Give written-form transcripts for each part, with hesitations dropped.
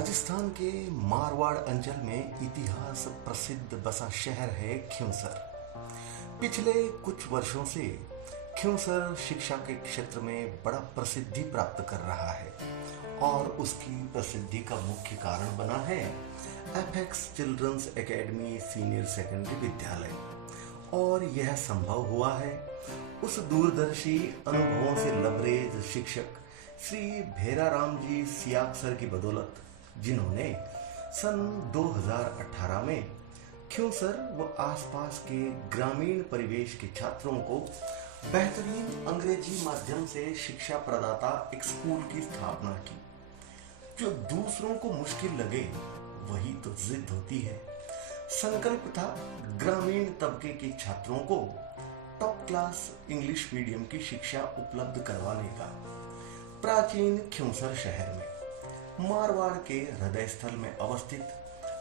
राजस्थान के मारवाड़ अंचल में इतिहास प्रसिद्ध बसा शहर है खिंवसर। पिछले कुछ वर्षों से खिंवसर शिक्षा के क्षेत्र में बड़ा प्रसिद्धि प्राप्त कर रहा है और उसकी प्रसिद्धि का मुख्य कारण बना है Apex Children's Academy senior secondary विद्यालय। और यह संभव हुआ है उस दूरदर्शी अनुभवों से लबरेज शिक्षक श्री भेराराम जी सियाग सर की बदौलत, जिन्होंने सन 2018 में खिंवसर व आसपास के ग्रामीण परिवेश के छात्रों को बेहतरीन अंग्रेजी माध्यम से शिक्षा प्रदाता एक स्कूल की स्थापना की। जो दूसरों को मुश्किल लगे वही तो जिद होती है। संकल्प था ग्रामीण तबके के छात्रों को टॉप क्लास इंग्लिश मीडियम की शिक्षा उपलब्ध करवाने का। प्राचीन खिंवसर शहर में मारवाड़ के हृदय स्थल में अवस्थित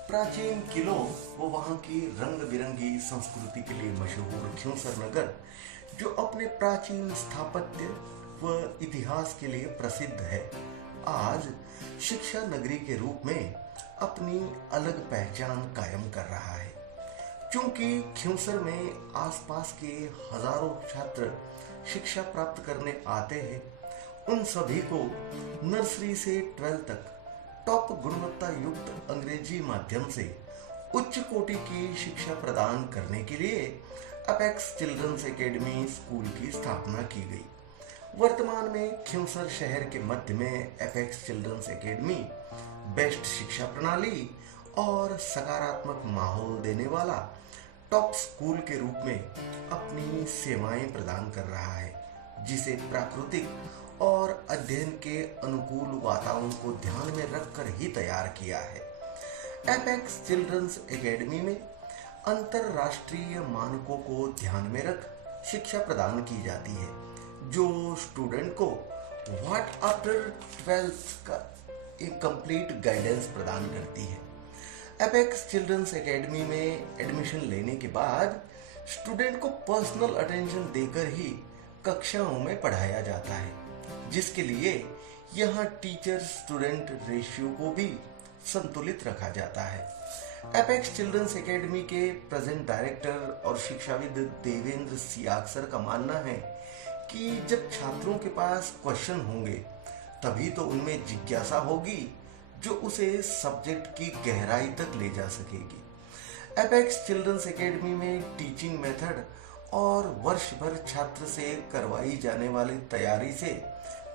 प्राचीन किलों व वहां की रंग बिरंगी संस्कृति के लिए मशहूर खिंवसर नगर, जो अपने प्राचीन स्थापत्य व इतिहास के लिए प्रसिद्ध है, आज शिक्षा नगरी के रूप में अपनी अलग पहचान कायम कर रहा है। क्योंकि खिंवसर में आसपास के हजारों छात्र शिक्षा प्राप्त करने आते हैं, उन सभी को नर्सरी से 12 तक टॉप गुणवत्ता युक्त अंग्रेजी माध्यम से उच्च कोटि की शिक्षा प्रदान करने के लिए एपेक्स चिल्ड्रंस एकेडमी स्कूल की स्थापना की गई। वर्तमान में खिंवसर शहर के मध्य में एपेक्स चिल्ड्रंस एकेडमी बेस्ट शिक्षा प्रणाली और सकारात्मक माहौल देने वाला टॉप स्कूल के रूप में अपनी सेवाएं प्रदान कर रहा है, जिसे प्राकृतिक और अध्ययन के अनुकूल वातावरण को ध्यान में रखकर ही तैयार किया है। एपेक्स चिल्ड्रंस एकेडमी में अंतरराष्ट्रीय मानकों को ध्यान में रख शिक्षा प्रदान की जाती है, जो स्टूडेंट को व्हाट आफ्टर 12th का एक कंप्लीट गाइडेंस प्रदान करती है। एपेक्स चिल्ड्रंस एकेडमी में एडमिशन लेने के बाद स्टूडेंट को पर्सनल अटेंशन देकर ही कक्षाओं में पढ़ाया जाता है, जिसके लिए यहाँ टीचर स्टूडेंट रेशियो को भी संतुलित रखा जाता है। एपेक्स चिल्ड्रंस एकेडमी के प्रेजेंट डायरेक्टर और शिक्षाविद देवेंद्र सियाग सर का मानना है कि जब छात्रों के पास क्वेश्चन होंगे तभी तो उनमें जिज्ञासा होगी, जो उसे सब्जेक्ट की गहराई तक ले जा सकेगी। एपेक्स चिल्ड्रंस एकेडमी में टीचिंग मेथड और वर्ष भर छात्र से करवाई जाने वाली तैयारी से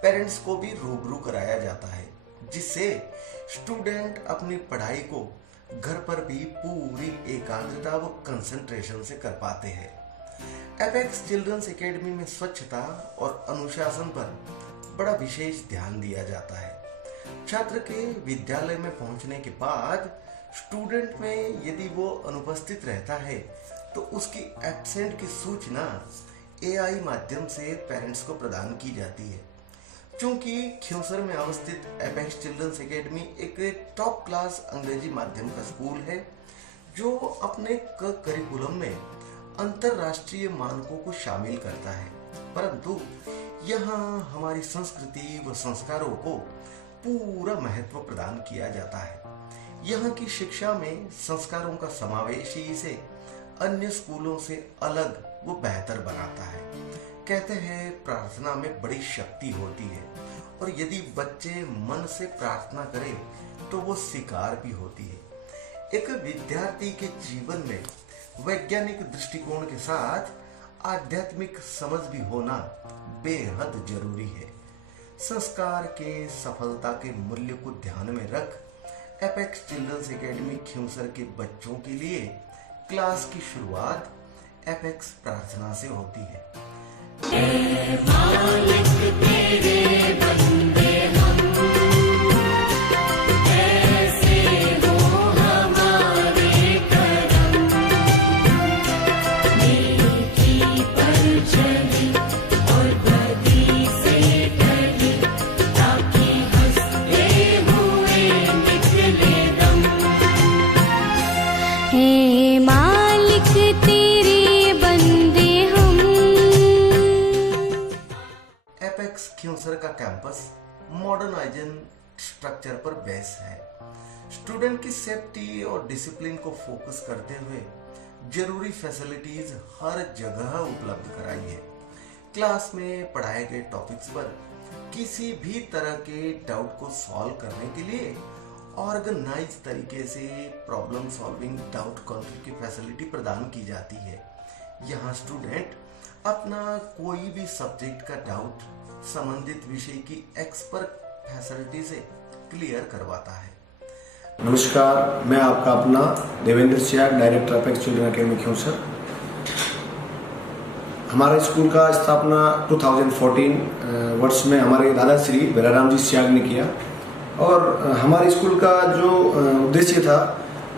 पेरेंट्स को भी रूबरू कराया जाता है, जिससे स्टूडेंट अपनी पढ़ाई को घर पर भी पूरी एकाग्रता व कंसंट्रेशन से कर पाते हैं। एपेक्स चिल्ड्रंस एकेडमी में स्वच्छता और अनुशासन पर बड़ा विशेष ध्यान दिया जाता है। छात्र के विद्यालय में पहुंचने के बाद स्टूडेंट में यदि वो अनुपस्थित रहता है तो उसकी एब्सेंट की सूचना AI माध्यम से पेरेंट्स को प्रदान की जाती है। क्योंकि खिंवसर में अवस्थित एपेक्स चिल्ड्रंस एकेडमी एक टॉप क्लास अंग्रेजी माध्यम का स्कूल है, जो अपने करिकुलम में अंतरराष्ट्रीय मानकों को शामिल करता है, परंतु यहाँ हमारी संस्कृति व संस्कारों को पूरा महत्व प्रदान किया जाता है। यहाँ की शिक्षा में संस्कारों का समावेश ही इसे अन्य स्कूलों से अलग व बेहतर बनाता है। कहते हैं प्रार्थना में बड़ी शक्ति होती है, और यदि बच्चे मन से प्रार्थना करें तो वो स्वीकार भी होती है। एक विद्यार्थी के जीवन में वैज्ञानिक दृष्टिकोण के साथ आध्यात्मिक समझ भी होना बेहद जरूरी है। संस्कार के सफलता के मूल्य को ध्यान में रख एपेक्स चिल्ड्रंस एकेडमी खिंवसर के बच्चों के लिए क्लास की शुरुआत एपेक्स प्रार्थना से होती है। एपेक्स खिंवसर का कैंपस मॉडर्नाइजेशन स्ट्रक्चर पर बेस है। स्टूडेंट की सेफ्टी और डिसिप्लिन को फोकस करते हुए जरूरी फैसिलिटीज हर जगह उपलब्ध कराई है। क्लास में पढ़ाए गए टॉपिक्स पर किसी भी तरह के डाउट को सॉल्व करने के लिए ऑर्गेनाइज तरीके से प्रॉब्लम सॉल्विंग डाउट कॉन्फ्लिक्ट की फैसिलिटी प्रदान की जाती है। यहाँ स्टूडेंट अपना कोई भी सब्जेक्ट का डाउट संबंधित विषय की एक्सपर्ट फैसिलिटी से क्लियर करवाता है। नमस्कार, मैं आपका अपना Devendra Siyag, director apex children academy Khinvsar. हमारे स्कूल का स्थापना 2014 वर्ष में हमारे दादा श्री बेराराम जी सियाग ने किया और हमारे स्कूल का जो उद्देश्य था,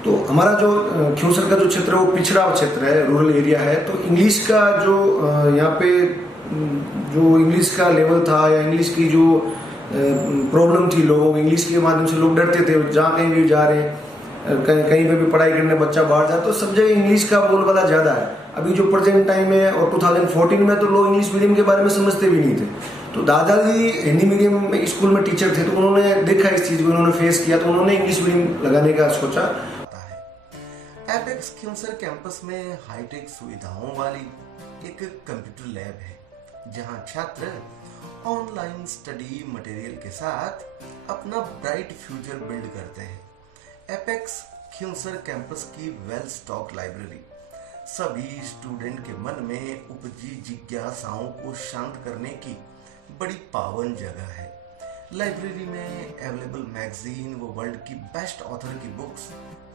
तो हमारा जो खिंवसर का जो क्षेत्र है वो पिछड़ा क्षेत्र है, रूरल एरिया है। तो इंग्लिश का जो यहाँ पे जो इंग्लिश का लेवल था या इंग्लिश की जो प्रॉब्लम थी, लोगों को इंग्लिश के माध्यम से लोग डरते थे। जहाँ कहीं भी जा रहे हैं, कहीं पे भी पढ़ाई करने बच्चा बाहर जाता, तो सब जगह इंग्लिश का बोलबाला ज़्यादा है। अभी जो प्रेजेंट टाइम है और 2014 में तो लोग इंग्लिश मीडियम के बारे में समझते भी नहीं थे। तो दादाजी हिंदी मीडियम में स्कूल में टीचर थे, तो उन्होंने देखा इस चीज़ को, उन्होंने फेस किया, तो उन्होंने इंग्लिश मीडियम लगाने का सोचा। एपेक्स खिंवसर कैंपस में हाईटेक सुविधाओं वाली एक कंप्यूटर लैब है, जहां छात्र ऑनलाइन स्टडी मटेरियल के साथ अपना ब्राइट फ्यूचर बिल्ड करते हैं। एपेक्स खिंवसर कैंपस की वेल स्टॉक लाइब्रेरी सभी स्टूडेंट के मन में उपजी जिज्ञासाओं को शांत करने की बड़ी पावन जगह है। लाइब्रेरी में अवेलेबल मैगजीन व वर्ल्ड की बेस्ट ऑथर की बुक्स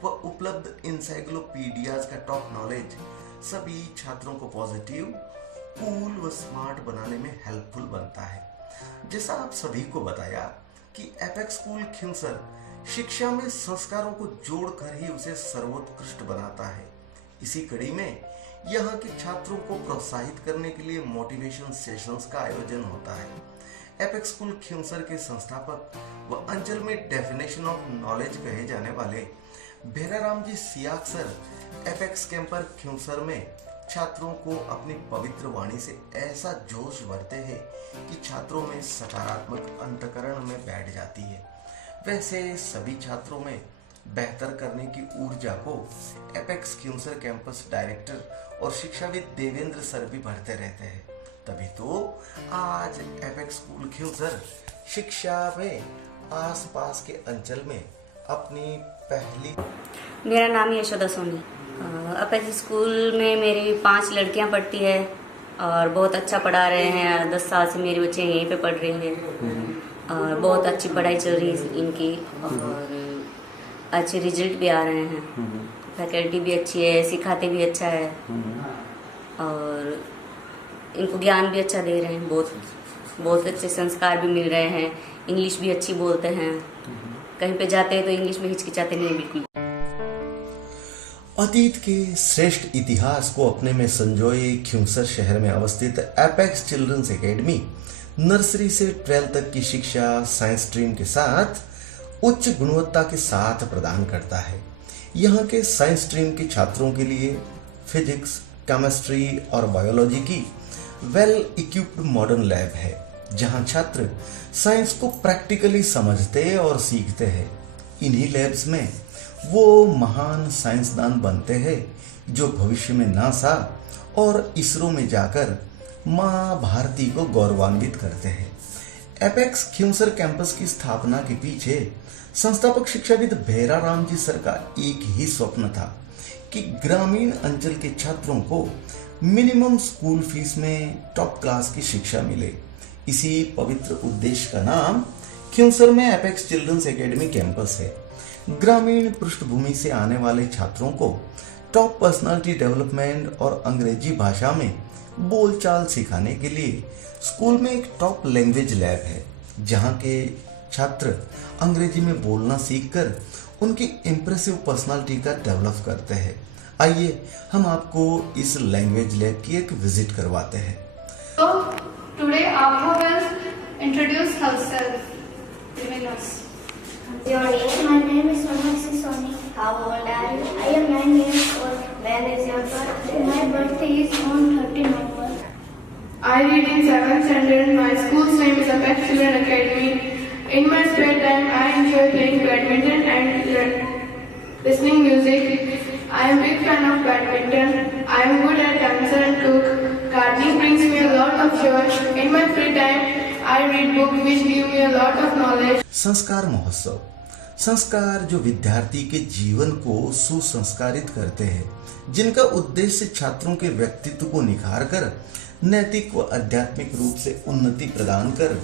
व उपलब्ध इंसाइक्लोपीडियाज का टॉप नॉलेज सभी छात्रों को पॉजिटिव, कूल व स्मार्ट बनाने में हेल्पफुल बनता है। जैसा आप सभी को बताया कि एपेक्स स्कूल खिंवसर शिक्षा में संस्कारों को जोड़कर ही उसे सर्वोत्कृष्ट बनाता है। इसी कड़ी में यहाँ के छात्रों को प्रोत्साहित करने के लिए मोटिवेशन सेशंस का आयोजन होता है। एपेक्स स्कूल खिंवसर के संस्थापक व अंचल में डेफिनेशन ऑफ नॉलेज कहे जाने वाले Beraram ji Siyag sir apex camper Khinvsar में छात्रों को अपनी पवित्र वाणी से ऐसा जोश भरते हैं कि छात्रों में सकारात्मक अंतकरण में बैठ जाती है। वैसे सभी छात्रों में बेहतर करने की ऊर्जा को एपेक्स खिंवसर कैंपस डायरेक्टर और शिक्षाविद देवेंद्र सर भी भरते रहते हैं। तभी तो आज एपेक्स स्कूल खिंवसर शिक्षा में आसपास के अंचल में अपनी पहली। मेरा नाम यशोदा सोनी। एपेक्स स्कूल में मेरी 5 लड़कियां पढ़ती है और बहुत अच्छा पढ़ा रहे हैं। 10 साल से मेरे बच्चे यहीं पे पढ़ रहे हैं और बहुत अच्छी पढ़ाई चल रही है इनकी और अच्छे रिजल्ट भी आ रहे हैं। फैकल्टी भी अच्छी है, सिखाते भी अच्छा है और इनको ज्ञान भी अच्छा दे रहे हैं। बहुत अच्छे संस्कार भी मिल रहे हैं। इंग्लिश भी अच्छी बोलते हैं, कहीं पे जाते हैं तो इंग्लिश में हिचकिचाते नहीं बिल्कुल। अतीत के श्रेष्ठ इतिहास को अपने में संजोए खिंवसर शहर में अवस्थित एपेक्स चिल्ड्रंस एकेडमी नर्सरी से 12th तक की शिक्षा साइंस स्ट्रीम के साथ उच्च गुणवत्ता के साथ प्रदान करता है। यहाँ के साइंस स्ट्रीम के छात्रों के लिए फिजिक्स, केमिस्ट्री और बायोलॉजी की वेल इक्विप्ड मॉडर्न लैब है, जहाँ छात्र साइंस को प्रैक्टिकली समझते और सीखते हैं। इन्हीं लैब्स में वो महान साइंसदान बनते हैं जो भविष्य में नासा और इसरो में जाकर माँ भारती को गौरवान्वित करते हैं। एपेक्स खिंवसर कैंपस की स्थापना के पीछे संस्थापक शिक्षाविद बेराराम जी सर का एक ही स्वप्न था कि ग्रामीण अंचल के छात्रों को मिनिमम स्कूल फीस में टॉप क्लास की शिक्षा मिले। इसी पवित्र उद्देश्य का नाम खिंवसर में एपेक्स चिल्ड्रंस एकेडमी कैंपस है। ग्रामीण पृष्ठभूमि से आने वाले छात्रों को टॉप पर्सनालिटी डेवलपमेंट और अंग्रेजी भाषा में बोलचाल सिखाने के लिए स्कूल में एक टॉप लैंग्वेज लैब है, जहां के छात्र अंग्रेजी में बोलना सीखकर उनकी इम्प्रेसिव पर्सनालिटी का डेवलप करते हैं। आइए हम आपको इस लैंग्वेज लैब की एक विजिट करवाते हैं। So today Abha will introduce herself. Your name? My name is Sonakshi Soni. How old are you? I am 9 years old. When is your birthday? My birthday is on 30 November. I read in 7th standard. My school's name is Apex Children Academy. In my spare time, I enjoy playing badminton and listening music. I am a big fan of badminton. I am good at dancer and cook. Gardening brings me a lot of joy. In my free time, I read books which give me a lot of knowledge. संस्कार महोत्सव। संस्कार जो विद्यार्थी के जीवन को सुसंस्कारित करते हैं, जिनका उद्देश्य छात्रों के व्यक्तित्व को निखार कर नैतिक व आध्यात्मिक रूप से उन्नति प्रदान कर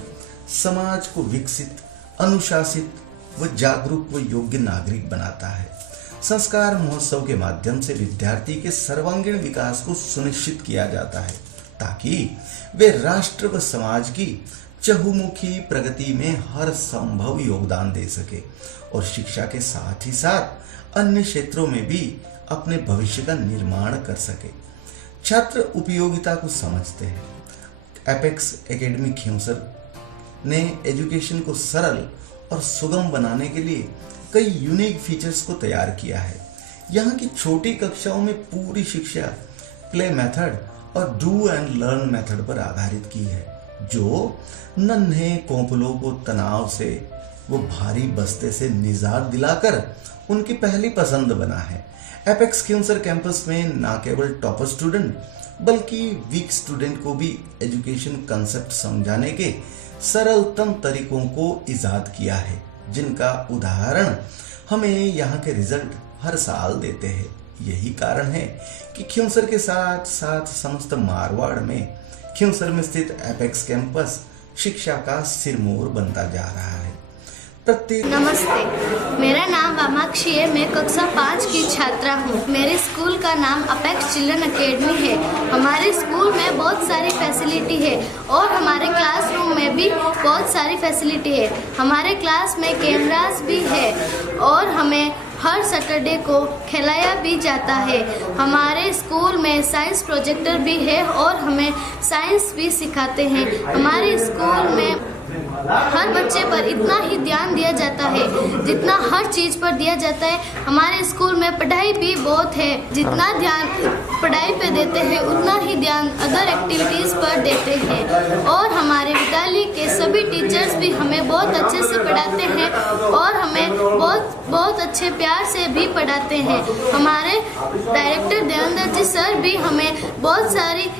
समाज को विकसित, अनुशासित व जागरूक व योग्य नागरिक बनाता है। संस्कार महोत्सव के माध्यम से विद्यार्थी के सर्वांगीण विकास को सुनिश्चित किया जाता है ताकि वे राष्ट्र व समाज की चहुमुखी प्रगति में हर संभव योगदान दे सके और शिक्षा के साथ ही साथ अन्य क्षेत्रों में भी अपने भविष्य का निर्माण कर सके। छात्र उपयोगिता को समझते हैं। एपेक्स एकेडमी खिंवसर ने एजुकेशन को सरल और सुगम बनाने के लिए कई यूनिक फीचर्स को तैयार किया है। यहाँ की छोटी कक्षाओं में पूरी शिक्षा प्ले मेथड और डू एंड लर्न मेथड पर आधारित की है, जो नन्हे कोपलों को तनाव से वो भारी बस्ते से निजात दिलाकर उनकी पहली पसंद बना है। एपेक्स खिंवसर कैंपस में न केवल टॉपर स्टूडेंट बल्कि वीक स्टूडेंट को भी एजुकेशन कंसेप्ट समझाने के सरलतम तरीकों को इजाद किया है, जिनका उदाहरण हमें यहाँ के रिजल्ट हर साल देते हैं। यही कारण है कि खिंवसर के साथ साथ समस्त मारवाड़ में खिंवसर में स्थित एपेक्स कैंपस शिक्षा का सिरमौर बनता जा रहा है। नमस्ते, मेरा नाम वामाक्षी है। मैं कक्षा 5 की छात्रा हूँ। मेरे स्कूल का नाम अपेक्स चिल्ड्रन एकेडमी है। हमारे स्कूल में बहुत सारी फैसिलिटी है और हमारे क्लासरूम में भी बहुत सारी फैसिलिटी है। हमारे क्लास में कैमरास भी है और हमें हर सैटरडे को खिलाया भी जाता है। हमारे स्कूल में साइंस प्रोजेक्टर भी है और हमें साइंस भी सिखाते हैं। हमारे स्कूल में हर बच्चे पर इतना ही ध्यान दिया जाता है जितना हर चीज पर दिया जाता है। हमारे स्कूल में पढ़ाई भी बहुत है। जितना ध्यान पढ़ाई पे देते हैं उतना ही ध्यान अदर एक्टिविटीज पर देते हैं। और हमारे विद्यालय के सभी टीचर्स भी हमें बहुत अच्छे से पढ़ाते हैं और हमें बहुत अच्छे प्यार से भी पढ़ाते हैं। हमारे डायरेक्टर देवेंद्र जी सर भी हमें बहुत सारी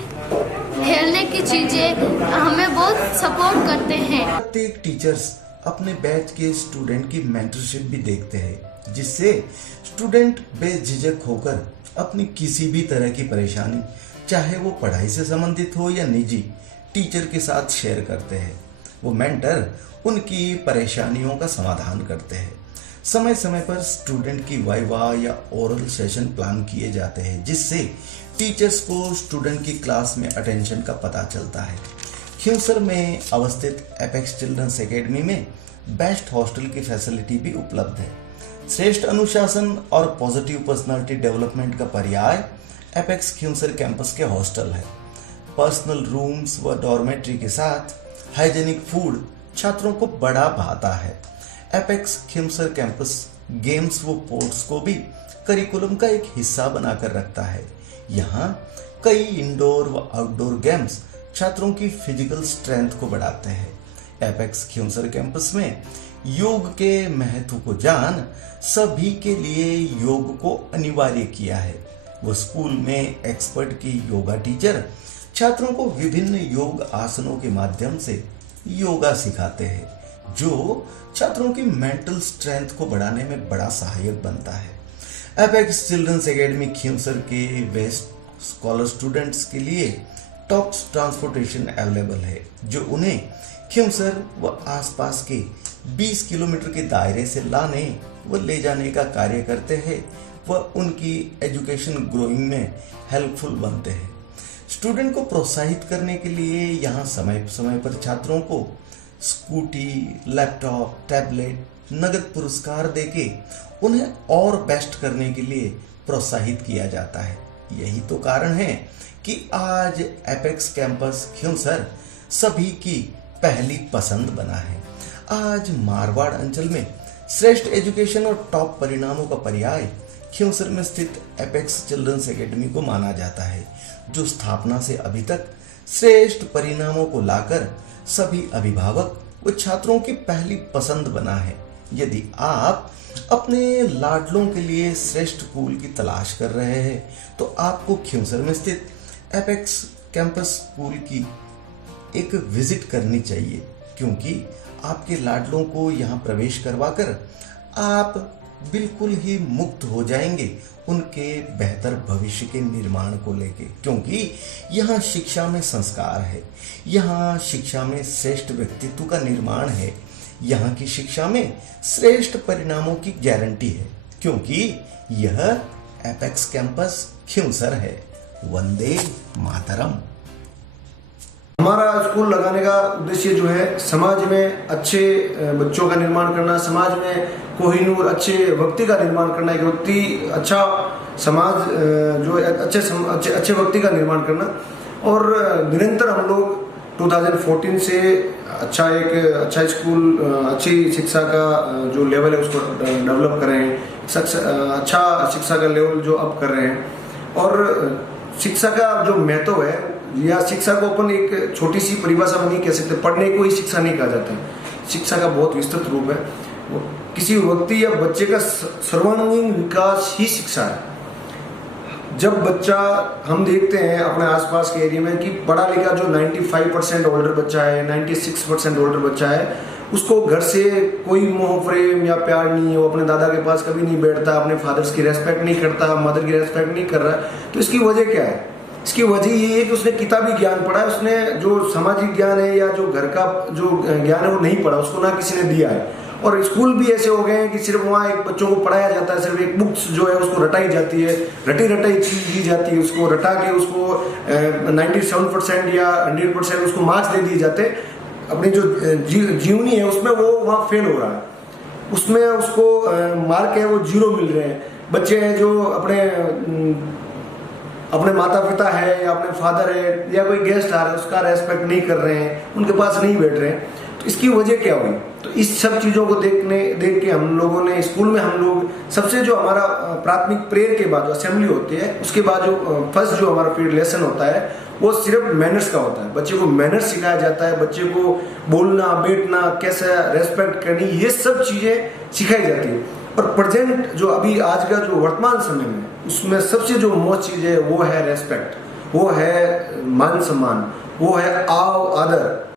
खेलने की चीजें हमें बहुत सपोर्ट करते हैं। प्रत्येक टीचर्स अपने बैच के स्टूडेंट की मेंटरशिप भी देखते हैं, जिससे स्टूडेंट बेझिझक होकर अपनी किसी भी तरह की परेशानी, चाहे वो पढ़ाई से संबंधित हो या निजी, टीचर के साथ शेयर करते हैं। वो मेंटर उनकी परेशानियों का समाधान करते हैं। समय समय पर स्टूडेंट की वाइवा या ओरल सेशन प्लान किए जाते हैं, जिससे टीचर्स को स्टूडेंट की क्लास में अटेंशन का पता चलता है। खिंवसर में अवस्थित एपेक्स चिल्ड्रंस एकेडमी में बेस्ट हॉस्टल की फैसिलिटी भी उपलब्ध है। श्रेष्ठ अनुशासन और पॉजिटिव पर्सनालिटी डेवलपमेंट का पर्याय एपेक्स खिंवसर कैंपस के हॉस्टल है। पर्सनल रूम्स व डॉर्मेट्री के साथ हाइजेनिक फूड छात्रों को बड़ा भाता है। एपेक्स खिंवसर कैंपस गेम्स व स्पोर्ट्स को भी करिकुलम का एक हिस्सा बनाकर रखता है। यहाँ कई इंडोर व आउटडोर गेम्स छात्रों की फिजिकल स्ट्रेंथ को बढ़ाते हैं। एपेक्स खिंवसर कैंपस में योग के महत्व को जान सभी के लिए योग को अनिवार्य किया है। वो स्कूल में एक्सपर्ट की योगा टीचर छात्रों को विभिन्न योग आसनों के माध्यम से योगा सिखाते हैं, जो छात्रों की मेंटल स्ट्रेंथ को बढ़ाने में बड़ा सहायक बनता है। एपेक्स चिल्ड्रंस एकेडमी खिंवसर के बेस्ट स्कॉलर स्टूडेंट्स के लिए टॉप ट्रांसपोर्टेशन अवेलेबल है, जो उन्हें खिंवसर व आसपास के 20 किलोमीटर के दायरे से लाने व ले जाने का कार्य करते हैं व उनकी एजुकेशन ग्रोइंग में हेल्पफुल बनते हैं। स्टूडेंट को प्रोत्साहित करने के लिए यहाँ समय समय पर छात्रों को स्कूटी, लैपटॉप, टैबलेट, नगद पुरस्कार देके उन्हें और बेस्ट करने के लिए प्रोत्साहित किया जाता है। यही तो कारण है कि आज एपेक्स कैंपस खिंवसर सभी की पहली पसंद बना है। आज मारवाड़ अंचल में श्रेष्ठ एजुकेशन और टॉप परिणामों का पर्याय खिंवसर में स्थित एपेक्स चिल्ड्रंस एकेडमी को माना जाता है, जो स्थापना से अभी तक श्रेष्ठ परिणामों को लाकर सभी अभिभावक वो छात्रों की पहली पसंद बना है। यदि आप अपने लाडलों के लिए श्रेष्ठ स्कूल की तलाश कर रहे हैं तो आपको खिंवसर में स्थित एपेक्स कैंपस स्कूल की एक विजिट करनी चाहिए, क्योंकि आपके लाडलों को यहाँ प्रवेश करवाकर आप बिल्कुल ही मुक्त हो जाएंगे उनके बेहतर भविष्य के निर्माण को लेके। क्योंकि यहाँ शिक्षा में संस्कार है, यहाँ शिक्षा में श्रेष्ठ व्यक्तित्व का निर्माण है, यहाँ की शिक्षा में श्रेष्ठ परिणामों की गारंटी है, क्योंकि यह एपेक्स कैंपस खिंवसर है। वंदे मातरम। हमारा स्कूल लगाने का उद्देश्य जो है समाज में अच्छे बच्चों का निर्माण करना, समाज में कोहिनूर अच्छे व्यक्ति का निर्माण करना, एक व्यक्ति अच्छा समाज जो अच्छे व्यक्ति का निर्माण करना। और निरंतर हम लोग 2014 से अच्छा स्कूल, अच्छी शिक्षा का जो लेवल है उसको डेवलप कर रहे हैं, अच्छा शिक्षा का लेवल जो अप कर रहे हैं। और शिक्षा का जो महत्व है, या शिक्षा को अपन एक छोटी सी परिभाषा में नहीं कह सकते, पढ़ने को ही शिक्षा नहीं कहा जाता है। शिक्षा का बहुत विस्तृत रूप है, वो किसी व्यक्ति या बच्चे का सर्वांगीण विकास ही शिक्षा है। जब बच्चा, हम देखते हैं अपने आसपास के एरिया में कि पढ़ा लिखा जो 95% ओल्डर बच्चा है, 96% ओल्डर बच्चा है, उसको घर से कोई मोह प्रेम या प्यार नहीं है, वो अपने दादा के पास कभी नहीं बैठता, अपने फादर्स की रेस्पेक्ट नहीं करता, मदर की रेस्पेक्ट नहीं कर रहा। तो इसकी वजह क्या है? इसकी वजह ये है कि उसने किताबी ज्ञान पढ़ा है, उसने जो सामाजिक ज्ञान है या जो घर का जो ज्ञान है वो नहीं पढ़ा, उसको ना किसी ने दिया है। और स्कूल भी ऐसे हो गए हैं कि सिर्फ वहाँ एक बच्चों को पढ़ाया जाता है, सिर्फ एक बुक्स जो है उसको रटाई जाती है, रटाई चीज दी जाती है, उसको रटा के उसको 97% या 100% उसको मार्क्स दे दिए जाते। अपनी जो जीवनी है उसमें वो वहाँ फेल हो रहा है, उसमें उसको मार्क है वो 0 मिल रहे हैं। बच्चे हैं जो अपने माता पिता है या अपने फादर है या कोई गेस्ट आ रहा है उसका रेस्पेक्ट नहीं कर रहे हैं, उनके पास नहीं बैठ रहे हैं। तो इसकी वजह क्या हुई? तो इस सब चीज़ों को देख के हम लोगों ने स्कूल में, हम लोग सबसे जो हमारा प्राथमिक प्रेयर के बाद जो असेंबली होती है उसके बाद जो फर्स्ट जो हमारा पीरियड लेसन होता है वो सिर्फ मैनर्स का होता है। बच्चे को मैनर्स सिखाया जाता है, बच्चे को बोलना, बैठना, कैसे रेस्पेक्ट करनी, ये सब चीज़ें सिखाई जाती है। और प्रेजेंट जो अभी आज का जो वर्तमान समय में, उसमें सबसे जो मोस्ट चीज़ है वो है रेस्पेक्ट, वो है मान सम्मान, वो है आदर।